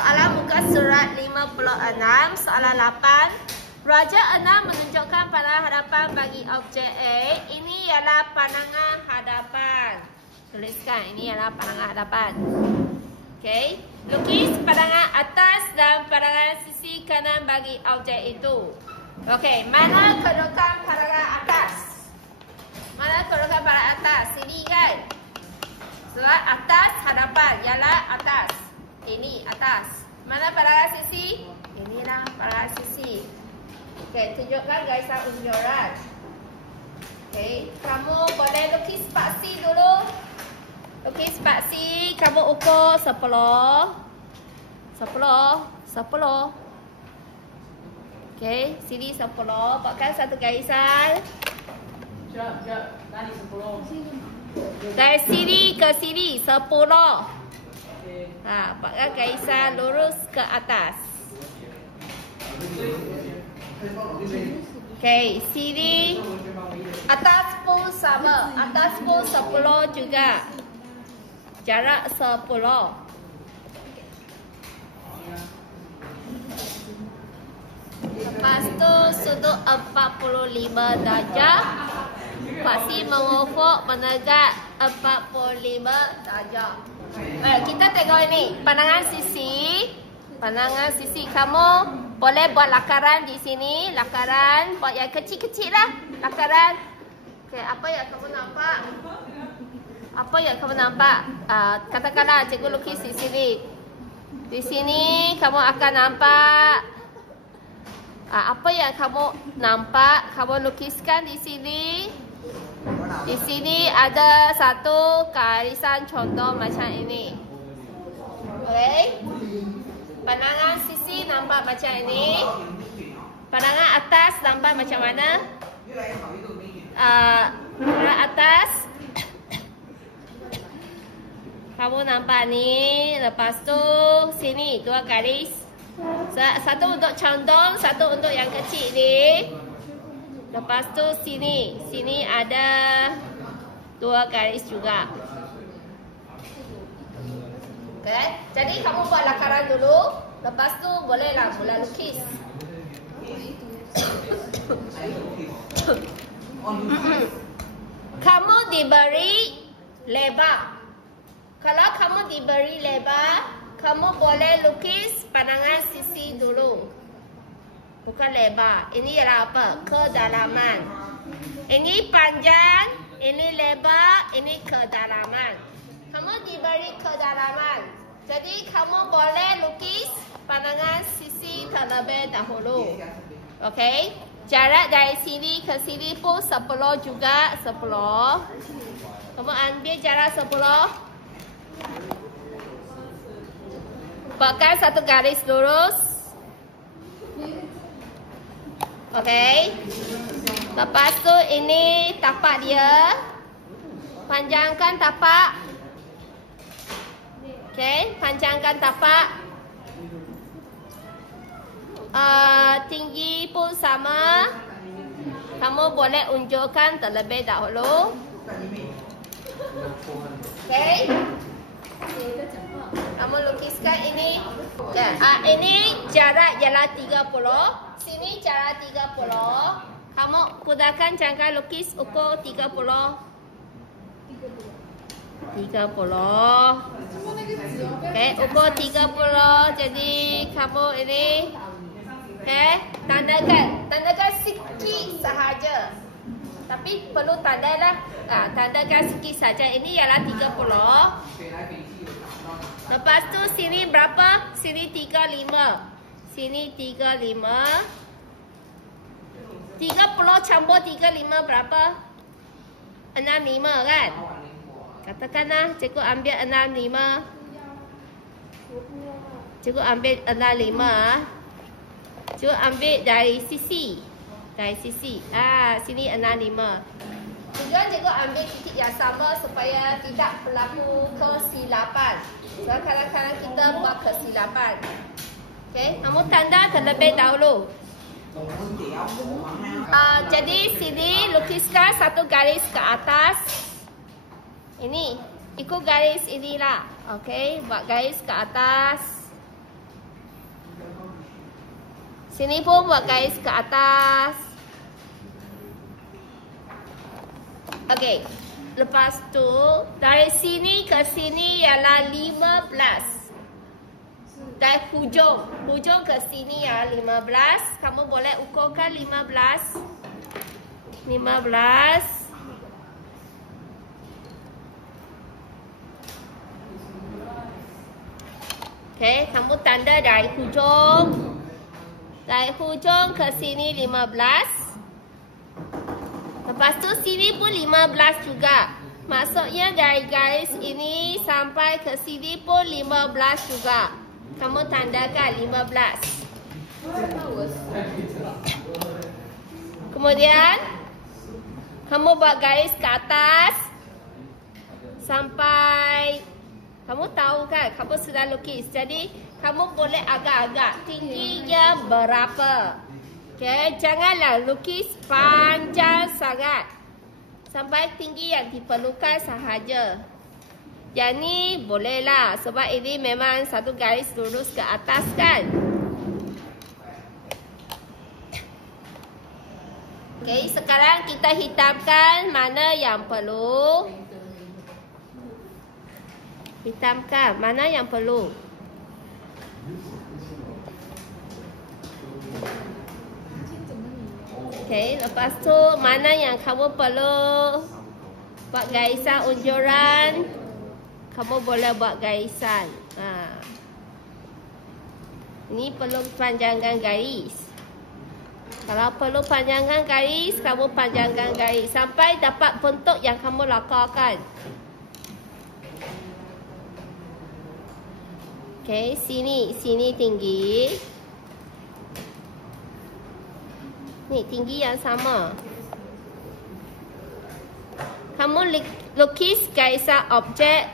soalan muka surat 56, soalan 8. Raja 6 menunjukkan pandangan hadapan bagi objek A. Ini ialah pandangan hadapan. Tuliskan, ini ialah pandangan hadapan. Okey. Lukis pandangan atas dan pandangan sisi kanan bagi objek itu. Okey, mana kedudukan pandangan atas? Mana kedudukan pandangan atas? Sini kan? Sebab atas hadapan ialah atas. Ini atas. Mana pandangan sisi? Inilah pandangan sisi. Okey, tunjukkan garisan unjuran. Okey, kamu boleh lukis paksi dulu. Lukis paksi, kamu ukur 10. 10. Okey, sini 10. Buatkan satu garisan. Sekejap. Tadi 10. Dari sini ke sini 10. Okey. Buatkan garisan lurus ke atas. Okey, sini atas pun sama. Atas pun 10 juga. Jarak 10. Lepas tu sudut 45 darjah. Pasti mengufuk menegak 45 darjah. Kita tengok ini. Pandangan sisi. Pandangan sisi. Kamu boleh buat lakaran di sini. Lakaran. Buat yang kecil-kecil lah. Lakaran. Okay, apa yang kamu nampak? Apa yang kamu nampak? Katakanlah cikgu lukis di sini. Di sini kamu akan nampak. Apa yang kamu nampak? Kamu lukiskan di sini. Di sini ada satu garisan contoh macam ini. Okey. Pandangan sisi nampak macam ini. Pandangan atas nampak macam mana? Pandangan atas. Kamu nampak ni. Lepas tu sini 2 garis. Satu untuk condong, satu untuk yang kecil ni. Lepas tu sini. Sini ada 2 garis juga. Okay. Jadi kamu buat lakaran dulu. Lepas tu bolehlah mula lukis. Kamu diberi lebar. Kalau kamu diberi lebar, kamu boleh lukis pandangan sisi dulu. Bukan lebar. Ini ialah apa? Kedalaman. Ini panjang, ini lebar, ini kedalaman. Kamu diberi kedalaman. Jadi kamu boleh lukis pandangan sisi terlebih dahulu. Okey. Jarak dari sini ke sini pun 10 juga. 10. Kamu ambil jarak 10. Buatkan satu garis lurus. Okey. Lepas tu ini tapak dia. Panjangkan tapak. Okey, panjangkan tapak. Tinggi pun sama. Kamu boleh unjukkan terlebih dahulu. Okey. Kamu lukiskan ini. Ini jarak ialah 30. Sini jarak 30. Kamu gunakan jangka lukis ukur 30. 30. Okey, ukur 30. Jadi kamu ini tandakan sikit sahaja. Tapi perlu tandalah. Tandakan sikit saja. Ini ialah 30. Lepas tu sini berapa? Sini 35. Sini 35. 30 campur 35 berapa? 65 kan? Katakanlah cikgu ambil 65. Cikgu ambil 65. Cikgu ambil dari sisi. Dari sisi. Sini 65. Tujuan cikgu ambil titik yang sama supaya tidak berlaku kesilapan. Sebab kadang-kadang kita buat kesilapan. Okey, kamu tanda terlebih dahulu. Jadi sini lukiskan satu garis ke atas. Ini ikut garis inilah. Okey, buat garis ke atas. Sini pun buat garis ke atas. Okey. Lepas tu dari sini ke sini ialah 15. Dari hujung ke sini ya 15. Kamu boleh ukurkan 15. Okey, kamu tanda dari hujung. Dari hujung ke sini 15. Lepas tu sini pun 15 juga. Maksudnya dari garis ini sampai ke sini pun 15 juga. Kamu tandakan 15. Kemudian kamu buat garis ke atas sampai, kamu tahu kan, kamu sudah lukis. Jadi kamu boleh agak-agak tingginya berapa. Okay, janganlah lukis panjang sangat sampai tinggi yang diperlukan sahaja. Yang ni bolehlah sebab ini memang satu garis lurus ke atas kan. Okay, sekarang kita hitamkan mana yang perlu. Hitamkan mana yang perlu. Okay, lepas tu mana yang kamu perlu buat garisan unjuran, kamu boleh buat garisan. Ini perlu panjangkan garis. Kalau perlu panjangkan garis, kamu panjangkan garis sampai dapat bentuk yang kamu lakarkan. Okay, sini tinggi. Ni tinggi yang sama. Kamu lukis garisan objek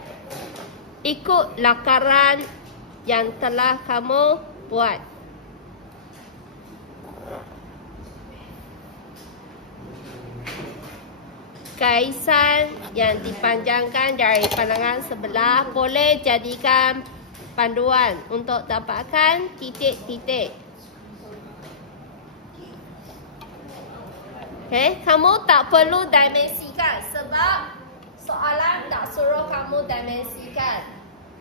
ikut lakaran yang telah kamu buat. Garisan yang dipanjangkan dari pandangan sebelah boleh jadikan panduan untuk dapatkan titik-titik. Okay, kamu tak perlu dimensikan sebab soalan tak suruh kamu dimensikan.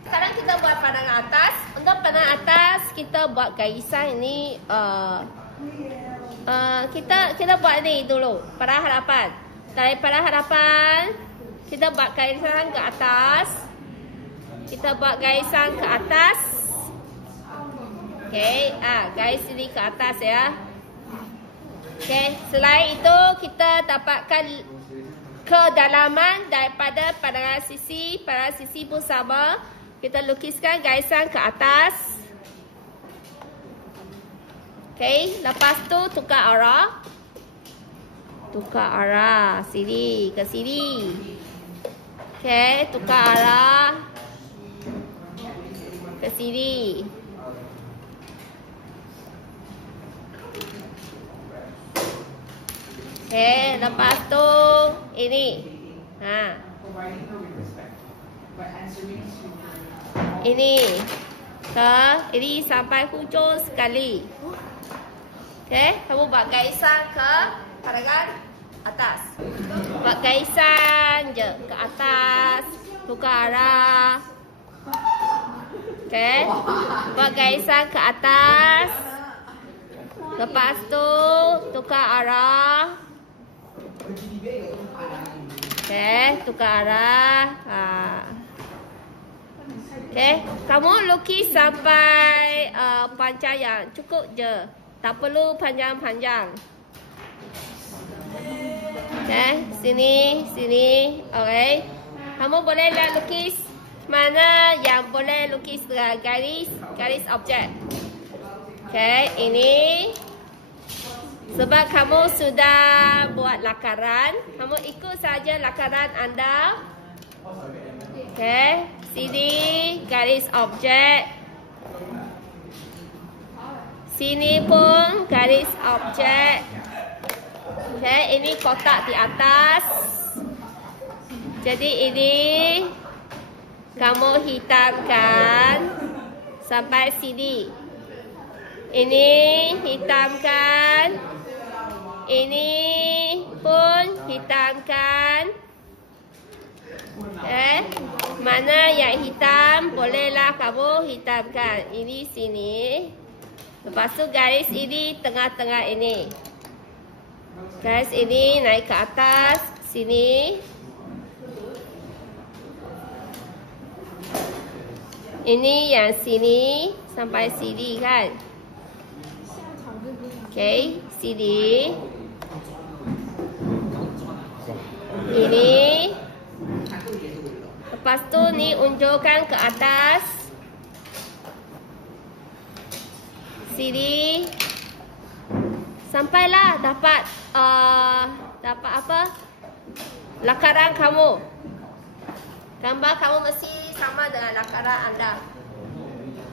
Sekarang kita buat pandangan atas. Untuk pandangan atas kita buat garisan ini. Kita buat ni dulu. Pada hadapan. Daripada hadapan kita buat garisan ke atas. Kita buat garisan ke atas. Okay, garis ini ke atas ya. Okay, selain itu kita dapatkan kedalaman daripada pandangan sisi pun sama. Kita lukiskan garisan ke atas. Okay, lepas tu tukar arah. Sini ke sini. Okay, tukar arah ke sini. Okay, lepas tu ini. Ini sampai hujung sekali. Okay, kamu buat garisan ke pandangan atas. Buat garisan je ke atas. Tukar arah. Okay, buat garisan ke atas. Lepas tu tukar arah. Okay, tukar arah. Okay, kamu lukis sampai panjang yang cukup je. Tak perlu panjang-panjang. Okay, sini. Okay, kamu boleh lukis mana yang boleh lukis dengan garis objek. Okay, ini. Sebab kamu sudah buat lakaran, kamu ikut saja lakaran anda. Okay, sini garis objek. Sini pun garis objek. Okay, ini kotak di atas. Jadi ini kamu hitamkan sampai sini. Ini hitamkan. Ini pun hitamkan. Mana yang hitam, bolehlah kamu hitamkan. Ini sini. Lepas tu garis ini tengah-tengah ini. Garis ini naik ke atas sini. Ini yang sini sampai sini kan. Okay, sini. Ini. Lepas tu ni unjukkan ke atas. Sini. Sampailah dapat apa? Lakaran kamu. Gambar kamu mesti sama dengan lakaran anda.